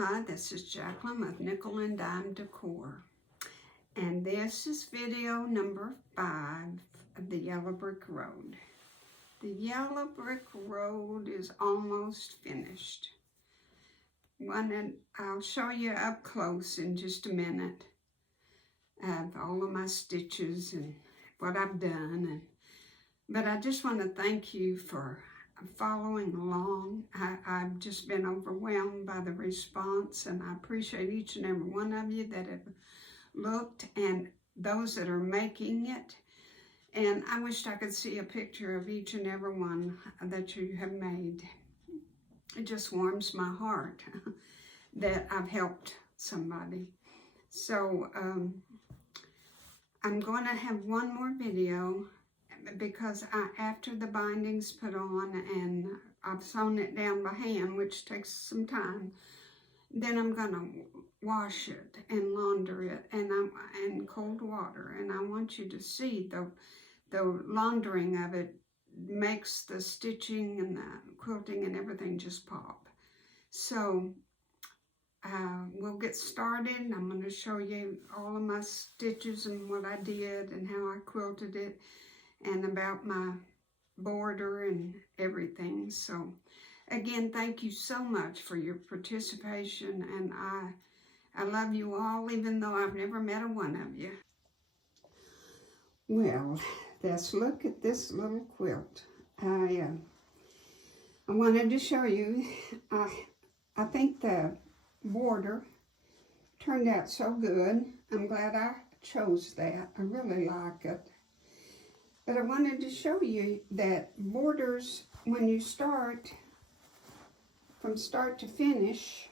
Hi, this is Jacklyn with Nickel and Dime Decor, and this is video number 5 of the Yellow Brick Road. The Yellow Brick Road is almost finished. I'll show you up close in just a minute of all of my stitches and what I've done. But I just want to thank you for following along. I've just been overwhelmed by the response, and I appreciate each and every one of you that have looked and those that are making it. And I wished I could see a picture of each and every one that you have made. It just warms my heart that I've helped somebody. So I'm going to have one more video, because after the binding's put on and I've sewn it down by hand, which takes some time, then I'm going to wash it and launder it in cold water. And I want you to see the laundering of it makes the stitching and the quilting and everything just pop. So we'll get started. I'm going to show you all of my stitches and what I did and how I quilted it, and about my border and everything. So again, thank you so much for your participation, and I love you all, even though I've never met a one of you. Well, let's look at this little quilt. I wanted to show you, I think the border turned out so good. I'm glad I chose that. I really like it. But I wanted to show you that borders, when you start, from start to finish,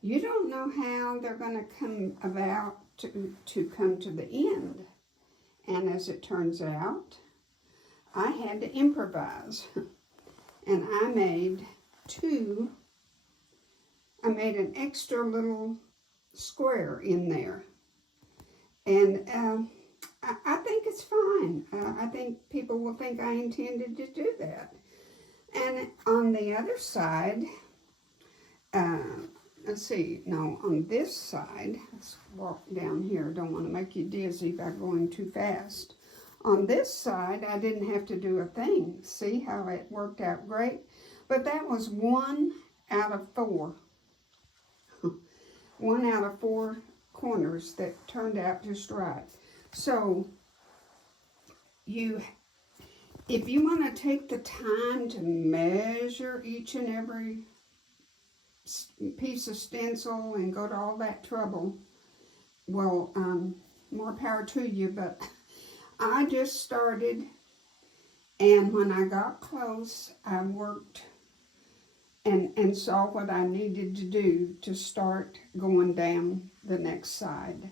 you don't know how they're going to come about to come to the end. And as it turns out, I had to improvise. And I made an extra little square in there. And I think it's fine. I think people will think I intended to do that. And on the other side, let's see, no, on this side, let's walk down here. Don't want to make you dizzy by going too fast. On this side, I didn't have to do a thing. See how it worked out great? But that was 1 out of 4. 1 out of 4 corners that turned out just right. So, if you want to take the time to measure each and every piece of stencil and go to all that trouble, well, more power to you. But I just started, and when I got close, I worked and saw what I needed to do to start going down the next side.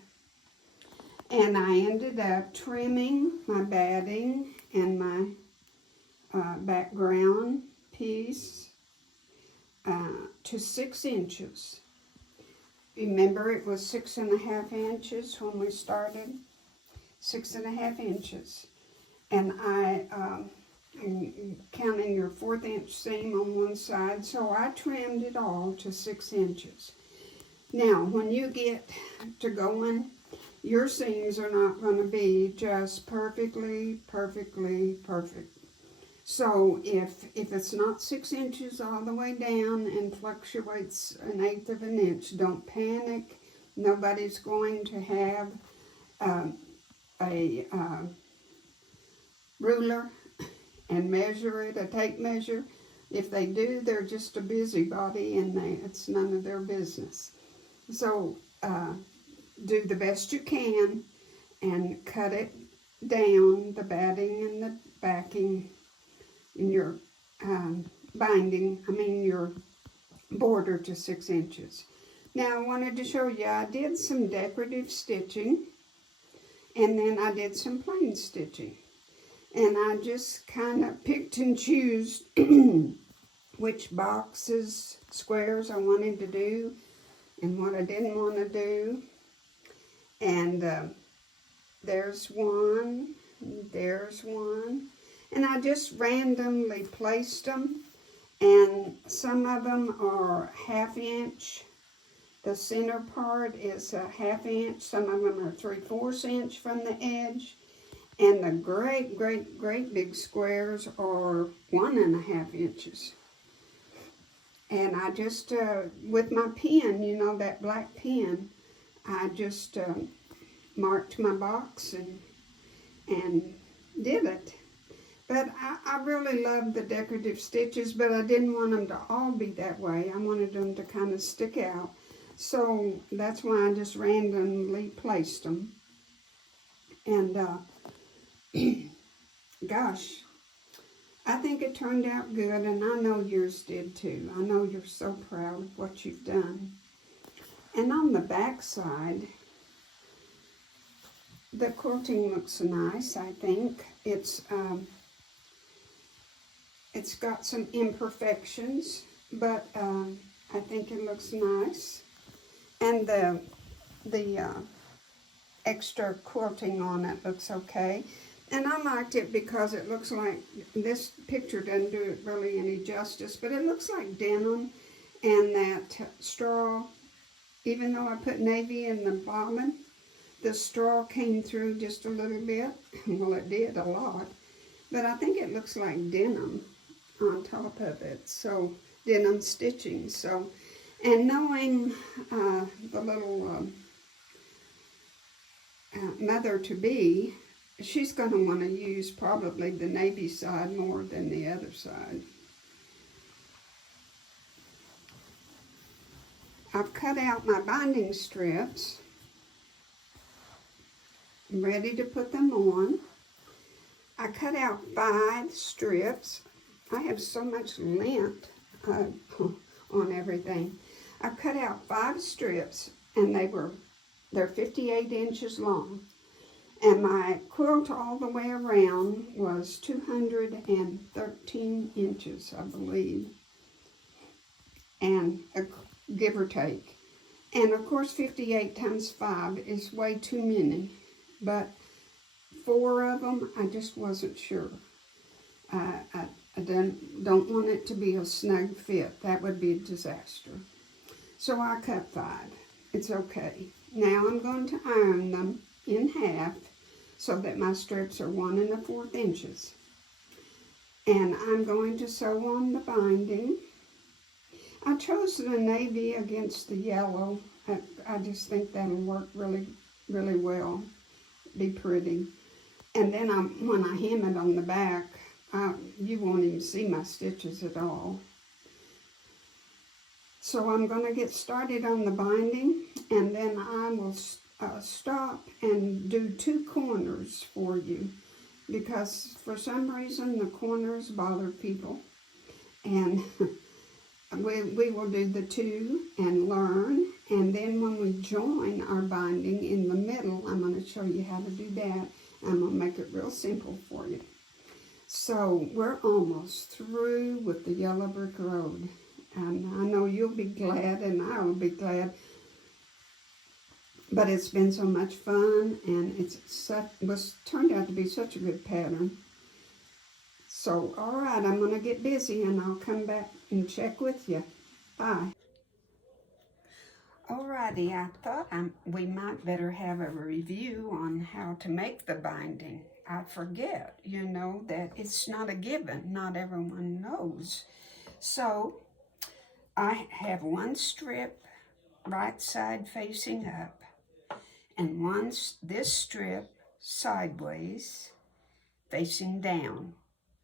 And I ended up trimming my batting and my background piece to 6 inches. Remember, it was 6.5 inches when we started. 6.5 inches. And I'm counting your 1/4 inch seam on one side, so I trimmed it all to 6 inches. Now, when you get to going, your seams are not going to be just perfectly perfect. So if it's not 6 inches all the way down and fluctuates 1/8 of an inch, don't panic. Nobody's going to have a ruler and measure it, a tape measure. If they do, they're just a busybody, and it's none of their business. So do the best you can and cut it down, the batting and the backing in your your border to 6 inches. Now I wanted to show you, I did some decorative stitching, and then I did some plain stitching. And I just kind of picked and chose which boxes, squares I wanted to do and what I didn't want to do. And there's one, and I just randomly placed them And some of them are 1/2 inch. The center part is a 1/2 inch. Some of them are 3/4 inch from the edge. And the great big squares are 1.5 inches. And I just, with my pen, you know, that black pen, I just marked my box and did it. But I really love the decorative stitches, but I didn't want them to all be that way. I wanted them to kind of stick out. So that's why I just randomly placed them. And gosh, I think it turned out good, and I know yours did too. I know you're so proud of what you've done. And on the back side, the quilting looks nice, I think. It's got some imperfections, but I think it looks nice. And the extra quilting on it looks okay. And I liked it because it looks like, this picture doesn't do it really any justice, but it looks like denim, and that straw, even though I put navy in the bobbin, the straw came through just a little bit. Well, it did a lot, but I think it looks like denim on top of it, so denim stitching. So, and knowing the little mother-to-be, she's going to want to use probably the navy side more than the other side. I've cut out my binding strips. I'm ready to put them on. I cut out 5 strips. I have so much lint on everything. I cut out 5 strips, and they're 58 inches long. And my quilt all the way around was 213 inches, I believe, and give or take. And of course, 58 times 5 is way too many, but 4 of them, I just wasn't sure. I don't want it to be a snug fit. That would be a disaster. So I cut 5. It's okay. Now I'm going to iron them in half so that my strips are 1 1/4 inches. And I'm going to sew on the binding. I chose the navy against the yellow. I just think that'll work really well. Be pretty. And then when I hem it on the back, you won't even see my stitches at all. So I'm going to get started on the binding, and then I will stop and do 2 corners for you, because for some reason the corners bother people, and we will do the 2 and learn, and then when we join our binding in the middle, I'm going to show you how to do that. I'm going to make it real simple for you. So we're almost through with the yellow brick road, and I know you'll be glad, and I will be glad. But it's been so much fun, and turned out to be such a good pattern. So, all right, I'm going to get busy, and I'll come back and check with you. Bye. Alrighty, I thought we might better have a review on how to make the binding. I forget, you know, that it's not a given. Not everyone knows. So, I have 1 strip right side facing up, and this strip sideways facing down,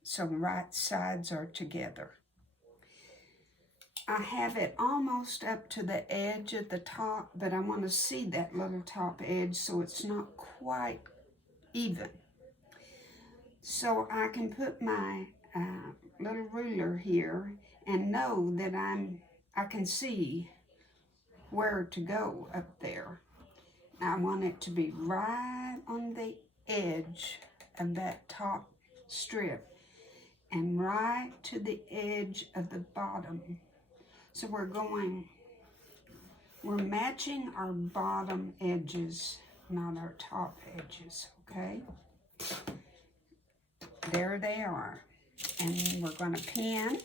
so right sides are together. I have it almost up to the edge at the top, but I want to see that little top edge so it's not quite even. So I can put my little ruler here and know that I can see where to go up there. I want it to be right on the edge of that top strip and right to the edge of the bottom. So we're matching our bottom edges, not our top edges, okay? There they are. And we're going to pin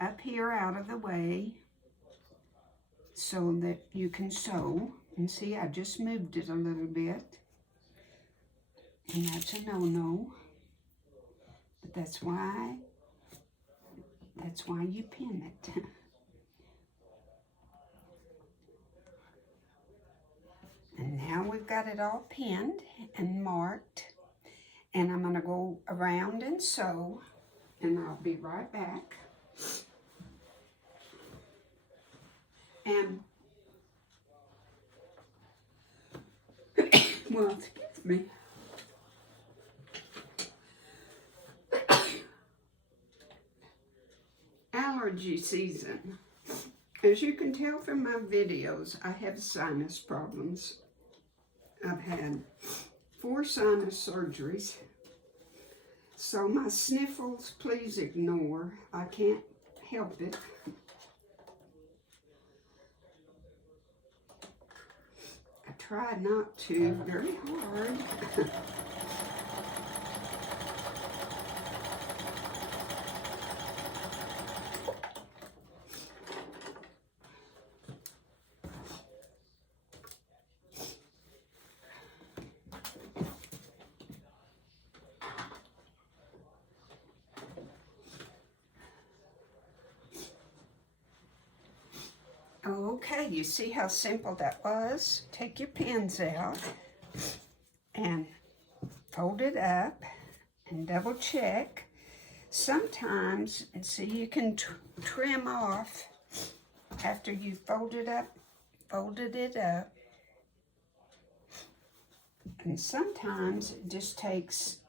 up here out of the way so that you can sew. And see, I just moved it a little bit. And that's a no-no. But that's why you pin it. And now we've got it all pinned and marked. And I'm gonna go around and sew, and I'll be right back. And, well, excuse me. Allergy season. As you can tell from my videos, I have sinus problems. I've had 4 sinus surgeries. So my sniffles, please ignore. I can't help it. I try not to very hard. Okay, you see how simple that was? Take your pins out and fold it up and double check. Sometimes, and see, you can trim off after you folded it up. And sometimes it just takes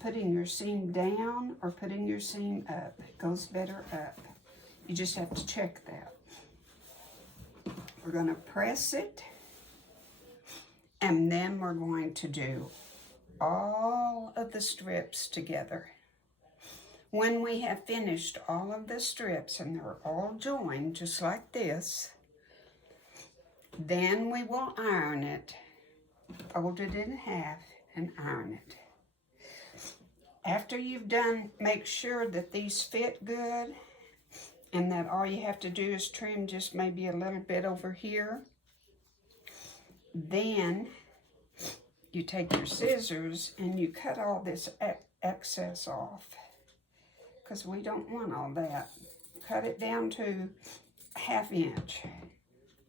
putting your seam down or putting your seam up. It goes better up. You just have to check that. We're going to press it, and then we're going to do all of the strips together. When we have finished all of the strips and they're all joined just like this, then we will iron it, fold it in half and iron it. After you've done, make sure that these fit good and that all you have to do is trim just maybe a little bit over here. Then you take your scissors and you cut all this excess off, because we don't want all that. Cut it down to 1/2 inch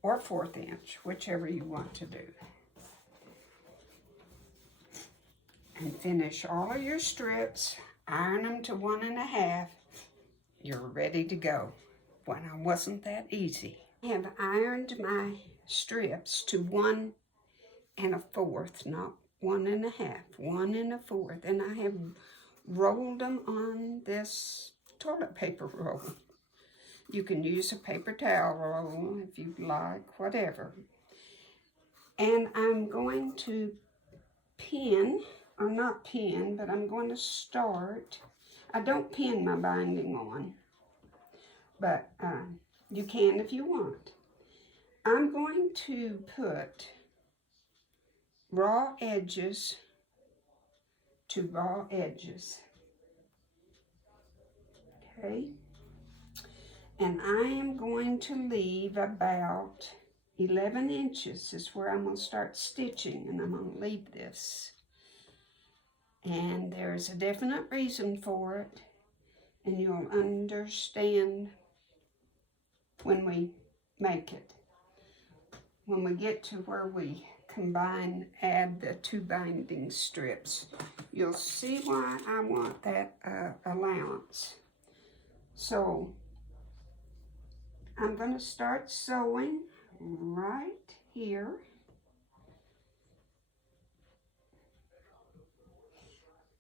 or 1/4 inch, whichever you want to do. And finish all of your strips, iron them to 1 1/2. You're ready to go. Well, it wasn't that easy. I have ironed my strips to 1 1/4, not 1 1/2, 1 1/4. And I have rolled them on this toilet paper roll. You can use a paper towel roll if you'd like, whatever. And I'm going to pin, or not pin, but I'm going to start. I don't pin my binding on, but you can if you want. I'm going to put raw edges to raw edges. Okay? And I am going to leave about 11 inches is where I'm going to start stitching, and I'm going to leave this. And there's a definite reason for it, and you'll understand when we make it. When we get to where we combine, add the 2 binding strips, you'll see why I want that allowance. So I'm going to start sewing right here.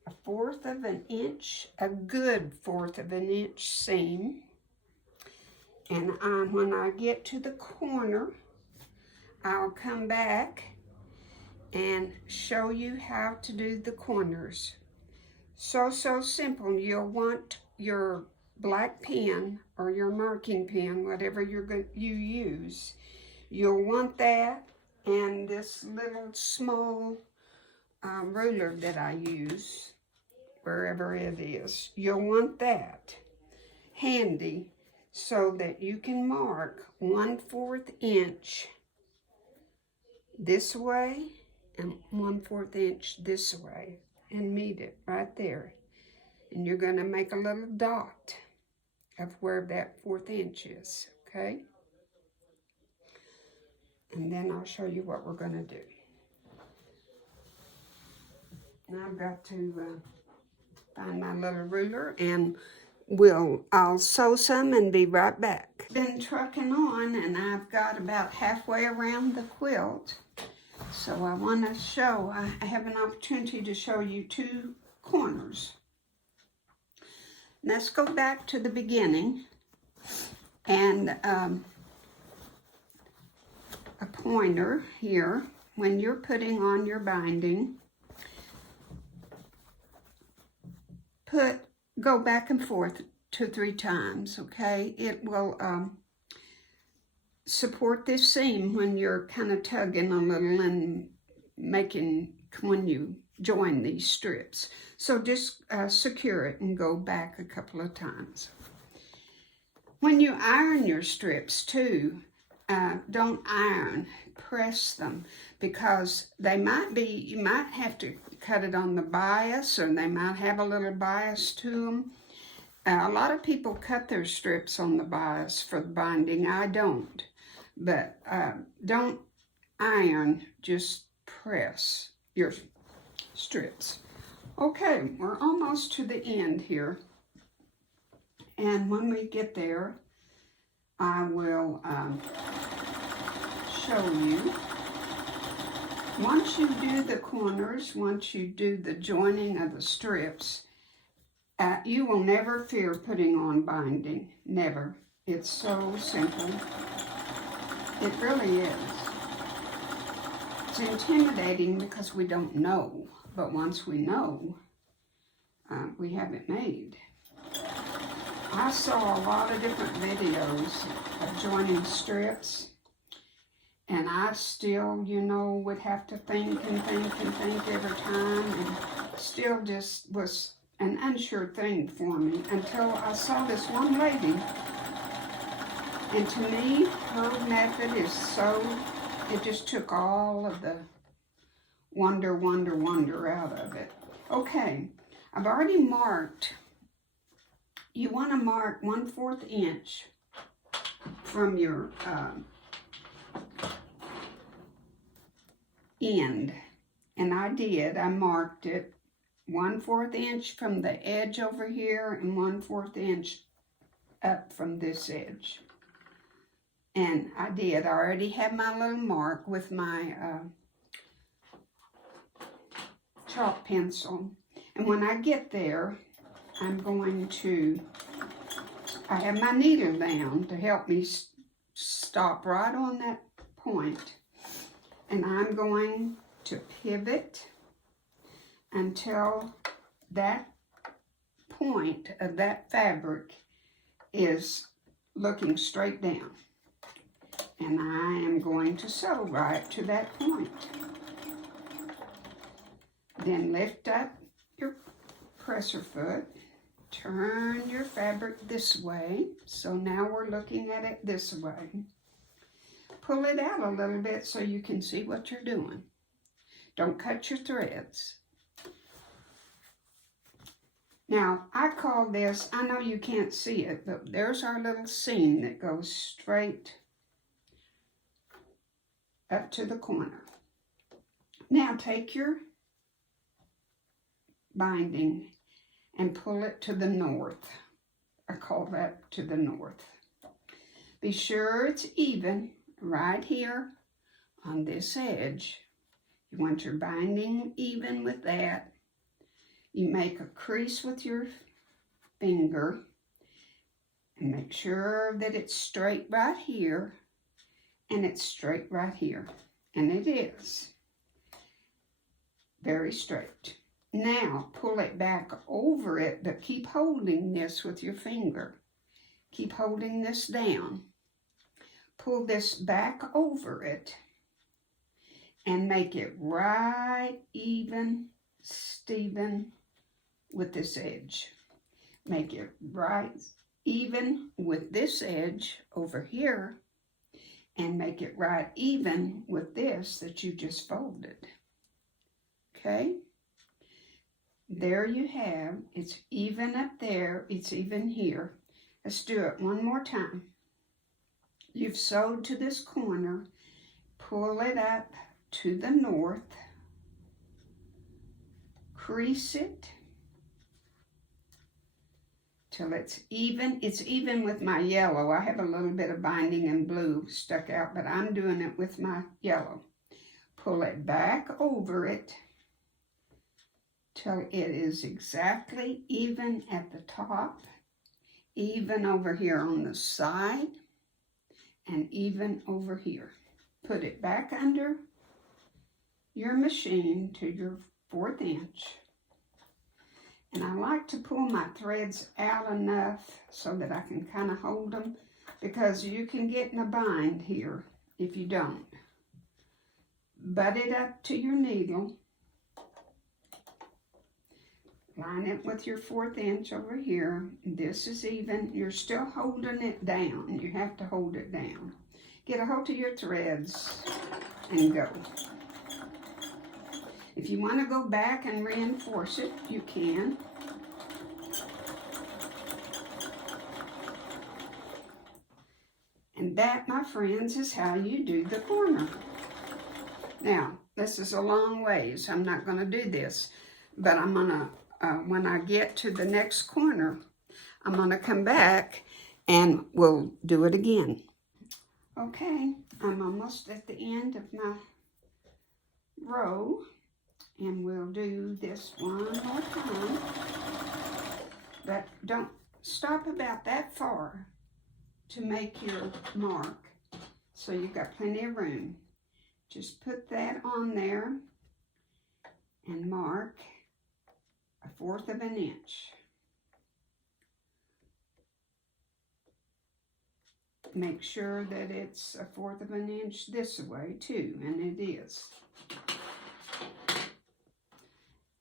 A 1/4 inch, a good 1/4 inch seam. And when I get to the corner, I'll come back and show you how to do the corners. So simple. You'll want your black pen or your marking pen, whatever you use. You'll want that and this little small ruler that I use, wherever it is. You'll want that handy so that you can mark 1/4 inch this way and 1/4 inch this way and meet it right there. And you're going to make a little dot of where that 1/4 inch is, okay? And then I'll show you what we're going to do. Now I've got to find my little ruler, and I'll sew some and be right back. Been trucking on, and I've got about halfway around the quilt. So I want to show, I have an opportunity to show you 2 corners. Let's go back to the beginning, and a pointer here. When you're putting on your binding, go back and forth 2 or 3 times, okay? It will support this seam when you're kind of tugging a little and making, when you join these strips. So just secure it and go back a couple of times. When you iron your strips too, don't iron, press them, because they might be, you might have to cut it on the bias, or they might have a little bias to them. A lot of people cut their strips on the bias for the binding. I don't, but don't iron, just press your strips. Okay, we're almost to the end here, and when we get there, I will show you. Once you do the corners, once you do the joining of the strips, you will never fear putting on binding. Never. It's so simple. It really is. It's intimidating because we don't know, but once we know, we have it made. I saw a lot of different videos of joining strips, and I still, you know, would have to think and think and think every time, and still just was an unsure thing for me until I saw this one lady. And to me, her method is so, it just took all of the wonder out of it. Okay, I've already marked. You want to mark 1/4 inch from your end. And I did. I marked it 1/4 inch from the edge over here and 1/4 inch up from this edge. And I did. I already have my little mark with my chalk pencil. And when I get there, I'm going to, I have my needle down to help me stop right on that point. And I'm going to pivot until that point of that fabric is looking straight down. And I am going to sew right to that point. Then lift up your presser foot. Turn your fabric this way. So now we're looking at it this way. Pull it out a little bit so you can see what you're doing. Don't cut your threads. Now, I call this, I know you can't see it, but there's our little seam that goes straight up to the corner. Now take your binding and pull it to the north. I call that to the north. Be sure it's even right here on this edge. You want your binding even with that. You make a crease with your finger and make sure that it's straight right here and it's straight right here. And it is very straight. Now, pull it back over it, but keep holding this with your finger. Keep holding this down. Pull this back over it and make it right even, Steven, with this edge. Make it right even with this edge over here and make it right even with this that you just folded. Okay? There you have, it's even up there, it's even here. Let's do it one more time. You've sewed to this corner, pull it up to the north, crease it till it's even. It's even with my yellow. I have a little bit of binding in blue stuck out, but I'm doing it with my yellow. Pull it back over it till it is exactly even at the top, even over here on the side, and even over here. Put it back under your machine to your 1/4 inch. And I like to pull my threads out enough so that I can kind of hold them, because you can get in a bind here if you don't. Butt it up to your needle. Line it with your 1/4 inch over here. This is even. You're still holding it down. You have to hold it down. Get a hold of your threads and go. If you want to go back and reinforce it, you can. And that, my friends, is how you do the corner. Now, this is a long ways. I'm not going to do this, but I'm going to, when I get to the next corner, I'm going to come back and we'll do it again. Okay, I'm almost at the end of my row. And we'll do this one more time. But don't stop about that far to make your mark. So you've got plenty of room. Just put that on there and mark a 1/4 of an inch. Make sure that it's a 1/4 of an inch this way too, and it is.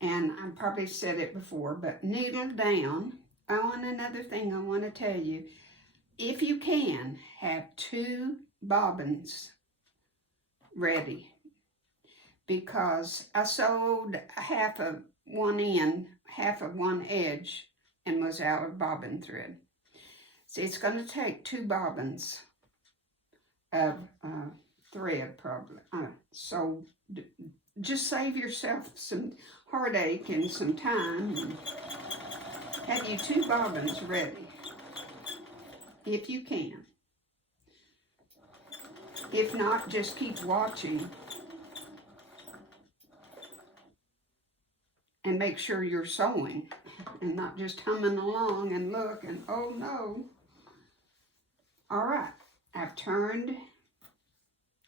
And I probably said it before, but needle down. Oh, and another thing I want to tell you, if you can, have 2 bobbins ready, because I sewed half of one end, half of one edge, and was out of bobbin thread. See, it's going to take 2 bobbins of thread probably. So just save yourself some heartache and some time, and have you 2 bobbins ready if you can. If not, just keep watching and make sure you're sewing and not just humming along and look and oh no. All right, I've turned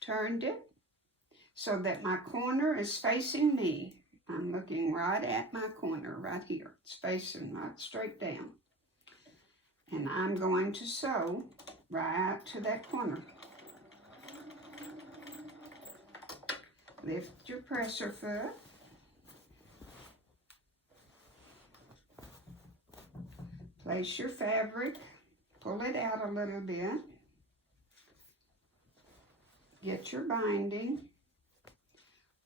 it so that my corner is facing me. I'm looking right at my corner right here. It's facing right straight down. And I'm going to sew right to that corner. Lift your presser foot. Place your fabric. Pull it out a little bit. Get your binding.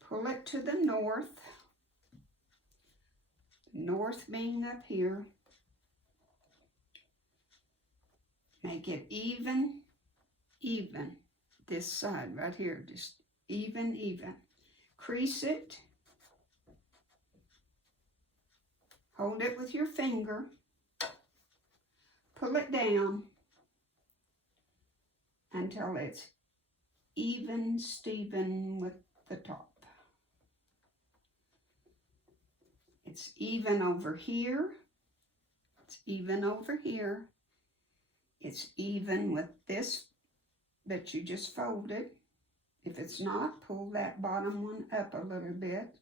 Pull it to the north. North being up here. Make it even. This side right here, just even. Crease it. Hold it with your finger. Pull it down until it's even Steven with the top. It's even over here. It's even over here. It's even with this that you just folded. If it's not, pull that bottom one up a little bit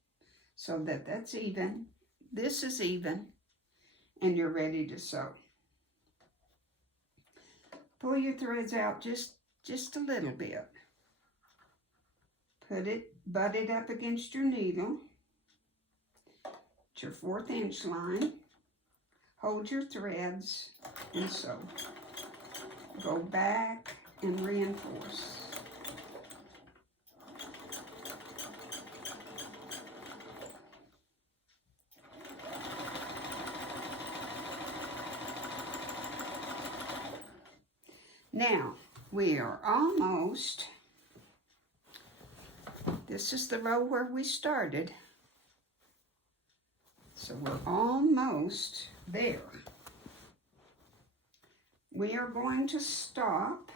so that that's even. This is even, and you're ready to sew. Pull your threads out just a little bit. Butt it up against your needle, your 1/4 inch line. hold your threads and sew. Go back and reinforce. Now, we are almost, this is the row where we started, so we're almost there. We are going to stop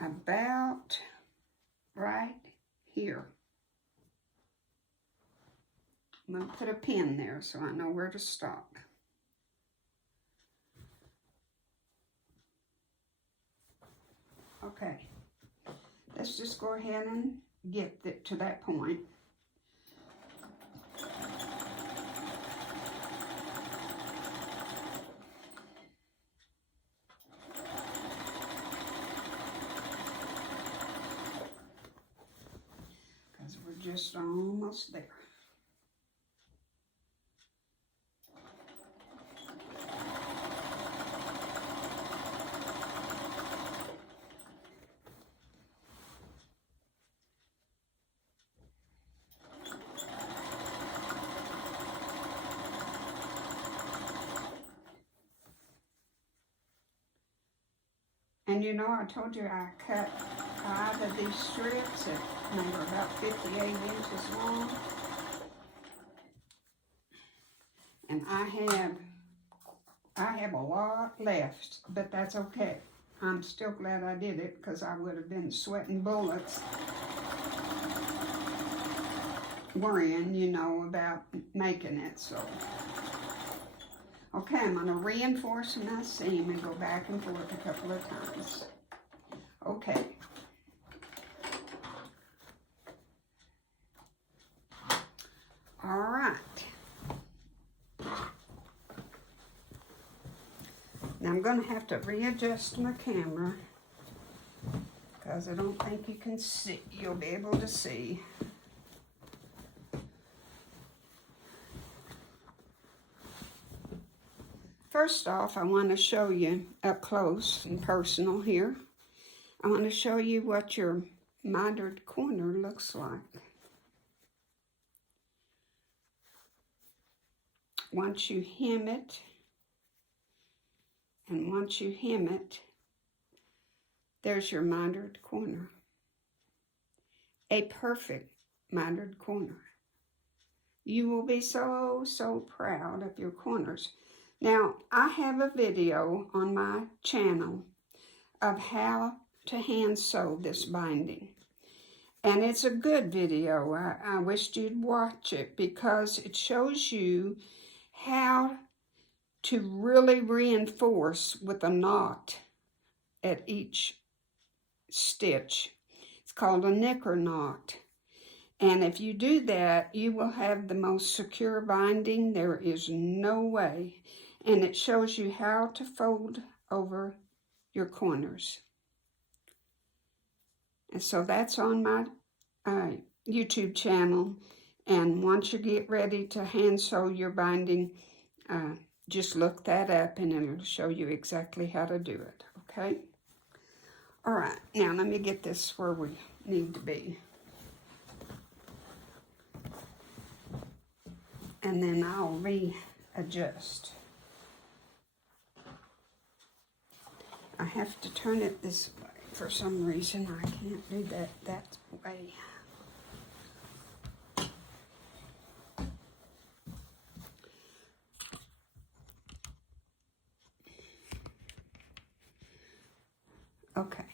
about right here. I'm going to put a pin there so I know where to stop. Okay, let's just go ahead and get it to that point. Because we're just almost there. And you know, I told you I cut 5 of these strips that they were about 58 inches long. And I have a lot left, but that's okay. I'm still glad I did it because I would have been sweating bullets worrying, you know, about making it, so. Okay, I'm going to reinforce my seam and go back and forth a couple of times. Okay. All right. Now I'm going to have to readjust my camera because I don't think you can see. You'll be able to see. First off, I want to show you up close and personal here. I want to show you what your mitered corner looks like. Once you hem it, and once you hem it, there's your mitered corner. A perfect mitered corner. You will be so, so proud of your corners. Now, I have a video on my channel of how to hand sew this binding. And it's a good video. I wished you'd watch it because it shows you how to really reinforce with a knot at each stitch. It's called a knicker knot. And if you do that, you will have the most secure binding. There is no way. And it shows you how to fold over your corners. And so that's on my YouTube channel. And once you get ready to hand sew your binding, just look that up and it'll show you exactly how to do it, okay? All right, now let me get this where we need to be. And then I'll readjust. I have to turn it this way. For some reason, I can't do that way. Okay.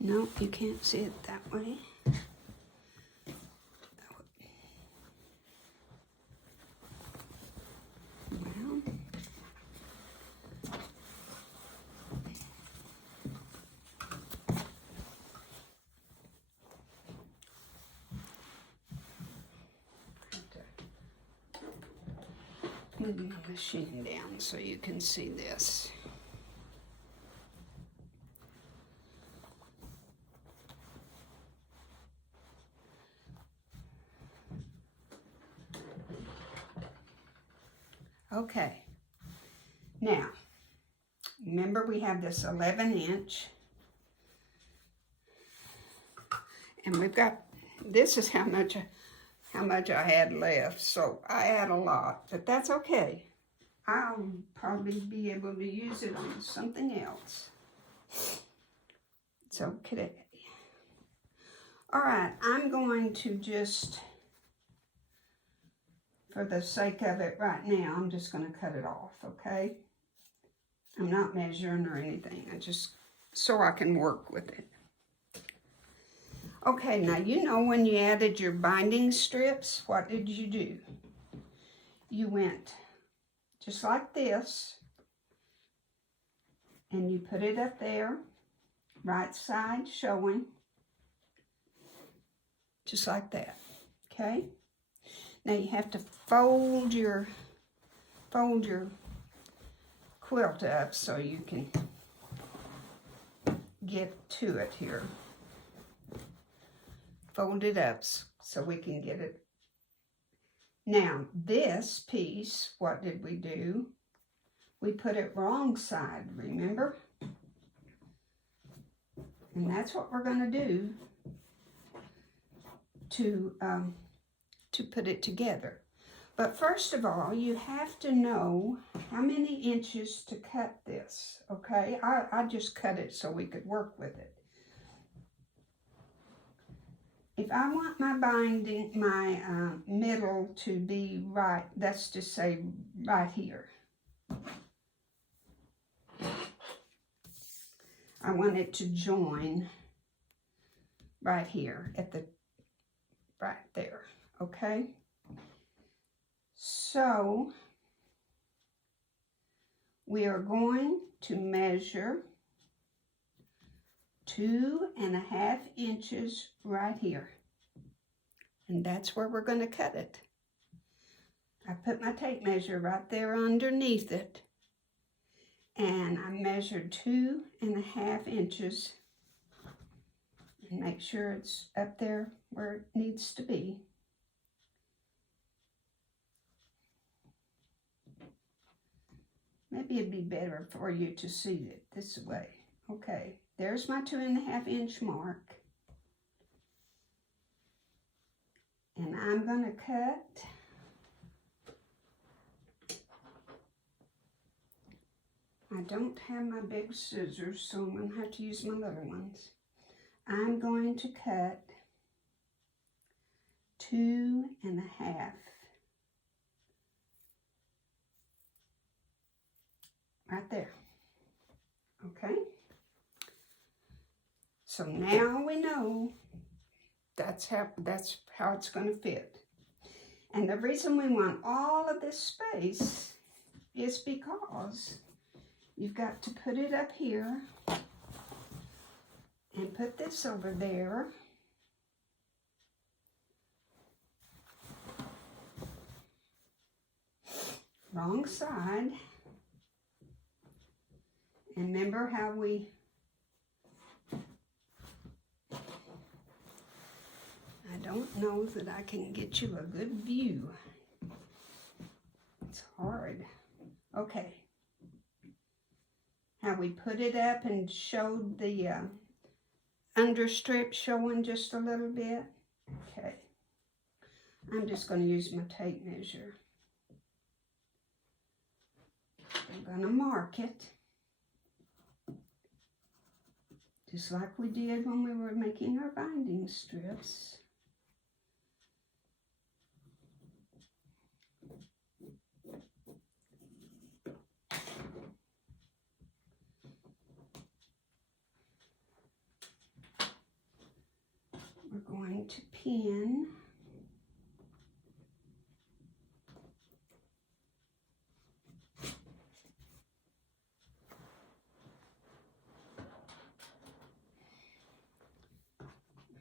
No, you can't see it that way. Move my machine down so you can see this. Okay, now, remember we have this 11-inch, and we've got, this is how much I had left, so I had a lot, but that's okay. I'll probably be able to use it on something else. It's okay. All right, I'm going to just, for the sake of it right now, I'm just going to cut it off, okay? I'm not measuring or anything. I just, so I can work with it. Okay, now you know when you added your binding strips, what did you do? You went just like this, and you put it up there, right side showing, just like that, okay? Now you have to fold your quilt up so you can get to it here. Fold it up so we can get it. Now this piece, what did we do? We put it wrong side, remember? And that's what we're going to do to put it together. But first of all, you have to know how many inches to cut this, okay? I just cut it so we could work with it. If I want my binding, my middle to be right, let's just say right here. I want it to join right here at the, right there, okay? So, we are going to measure 2.5 inches right here. And that's where we're going to cut it. I put my tape measure right there underneath it. And I measured 2.5 inches. And make sure it's up there where it needs to be. Maybe it'd be better for you to see it this way. Okay, there's my 2.5 inch mark. And I'm going to cut I don't have my big scissors, so I'm going to have to use my little ones. I'm going to cut 2.5 right there. Okay? So now we know that's how it's going to fit. And the reason we want all of this space is because you've got to put it up here and put this over there. Wrong side. And remember how I don't know that I can get you a good view. It's hard. Okay. How we put it up and showed the understrip showing just a little bit. Okay. I'm just going to use my tape measure. I'm going to mark it. Just like we did when we were making our binding strips. We're going to pin.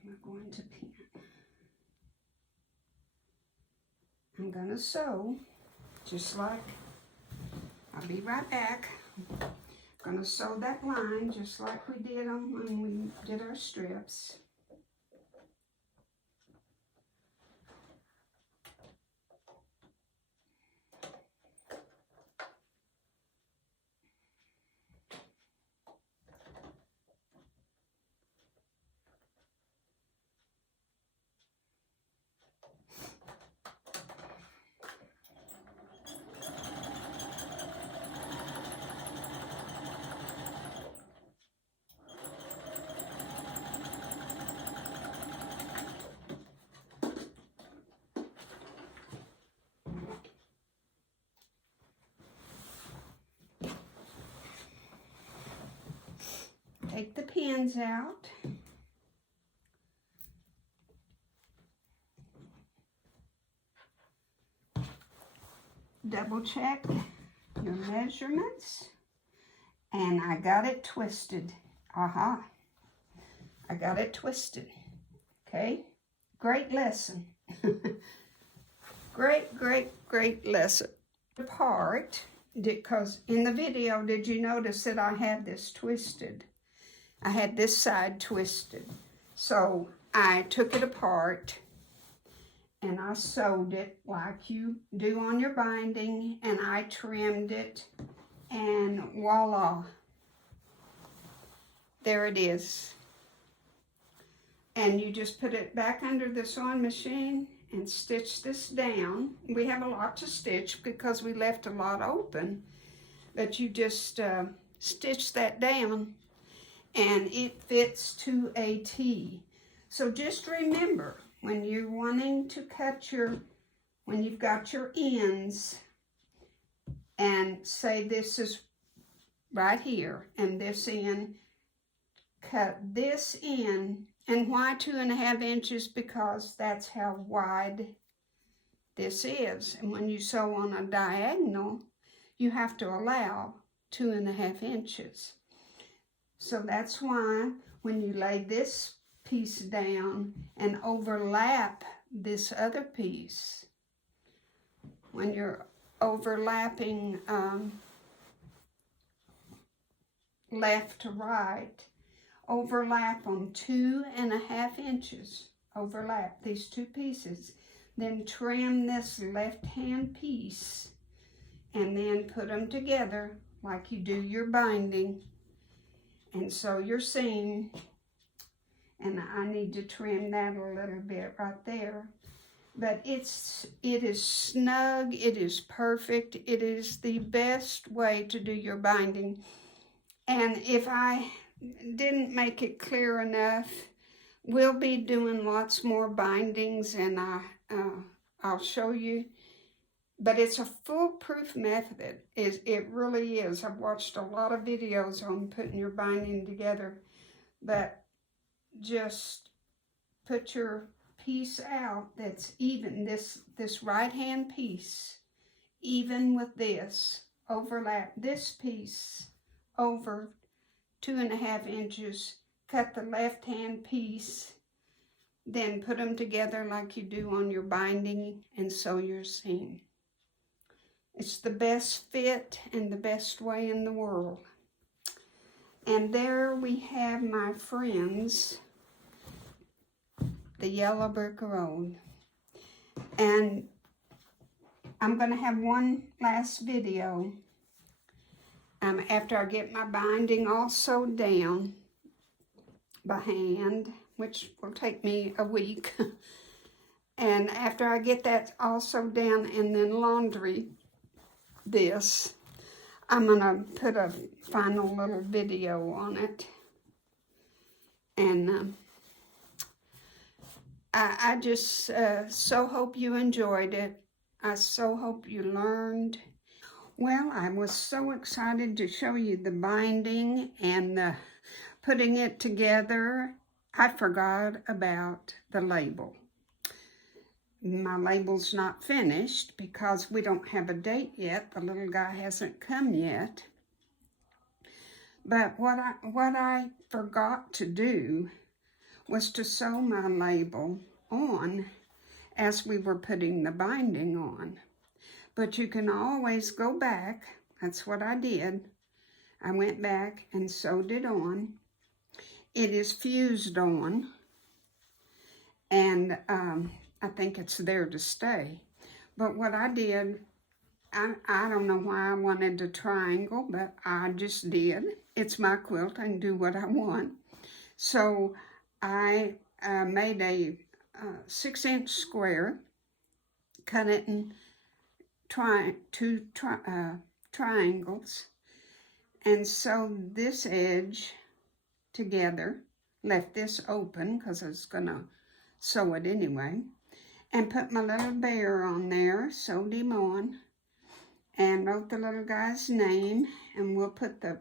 We're going to pin. I'm going to sew, just like, I'll be right back. I'm going to sew that line just like we did on when we did our strips. take the pins out. Double check your measurements. And I got it twisted. Aha. I got it twisted. Okay. Great lesson. Great lesson. Apart, because in the video, did you notice that I had this twisted? I had this side twisted. So I took it apart and I sewed it like you do on your binding, and I trimmed it, and voila. There it is. And you just put it back under the sewing machine and stitch this down. We have a lot to stitch because we left a lot open, but you just stitch that down and it fits to a T. So just remember, when you're wanting to cut when you've got your ends, and say this is right here and this end, cut this in. And why 2.5 inches? Because that's how wide this is. And when you sew on a diagonal, you have to allow 2.5 inches. So that's why when you lay this piece down and overlap this other piece, when you're overlapping left to right, overlap on 2.5 inches, overlap these two pieces, then trim this left-hand piece, and then put them together like you do your binding, and sew your seam. And I need to trim that a little bit right there. But it is snug, it is perfect, it is the best way to do your binding. And if I didn't make it clear enough, we'll be doing lots more bindings, and I'll show you. But it's a foolproof method. It really is. I've watched a lot of videos on putting your binding together, but just put your piece out that's even, this right hand piece, even with this, overlap this piece over 2.5 inches, cut the left hand piece, then put them together like you do on your binding and sew your seam. It's the best fit and the best way in the world. And there we have, my friends, the yellow brick road. And I'm going to have one last video after I get my binding all sewed down by hand, which will take me a week. And after I get that all sewed down and then laundry this, I'm going to put a final little video on it. And I just so hope you enjoyed it. I so hope you learned. Well, I was so excited to show you the binding and the putting it together. I forgot about the label. My label's not finished because we don't have a date yet. The little guy hasn't come yet. But what I forgot to do was to sew my label on as we were putting the binding on. But you can always go back. That's what I did. I went back and sewed it on. It is fused on, and I think it's there to stay. But what I did, I don't know why I wanted a triangle, but I just did. It's my quilt. I can do what I want. So I made a 6-inch square, cut it in two triangles, and sewed this edge together, left this open because I was gonna sew it anyway, and put my little bear on there, sewed him on, and wrote the little guy's name, and we'll put the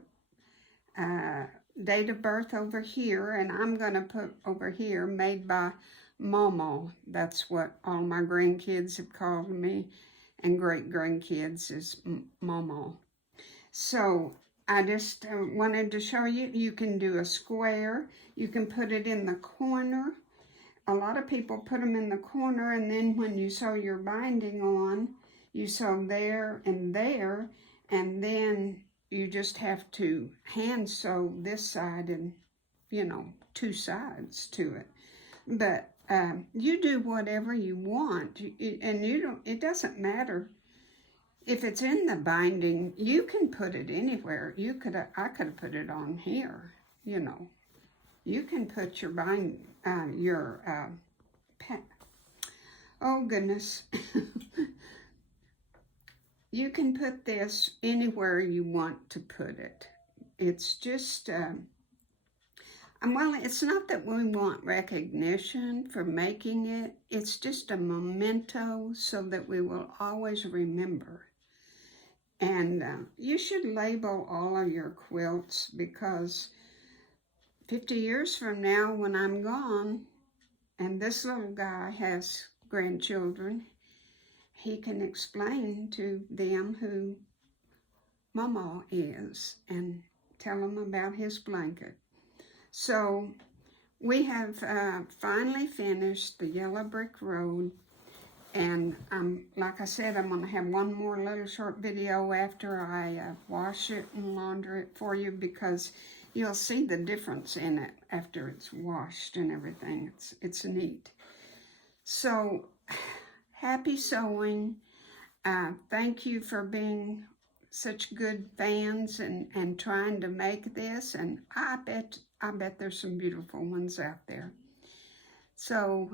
date of birth over here, and I'm going to put over here, made by Momo. That's what all my grandkids have called me, and great-grandkids is Momo. So I just wanted to show you, you can do a square, you can put it in the corner. A lot of people put them in the corner, and then when you sew your binding on, you sew there, and then you just have to hand sew this side and, you know, two sides to it. But you do whatever you want, and it doesn't matter if it's in the binding. You can put it anywhere. I could have put it on here, you know. You can put your oh goodness. You can put this anywhere you want to put it. It's just, well, it's not that we want recognition for making it. It's just a memento so that we will always remember. And you should label all of your quilts, because 50 years from now, when I'm gone, and this little guy has grandchildren, he can explain to them who Mama is and tell them about his blanket. So we have finally finished the yellow brick road, and like I said, I'm going to have one more little short video after I wash it and launder it for you, because you'll see the difference in it after it's washed and everything. It's neat. So happy sewing. Thank you for being such good fans and trying to make this, and I bet there's some beautiful ones out there. So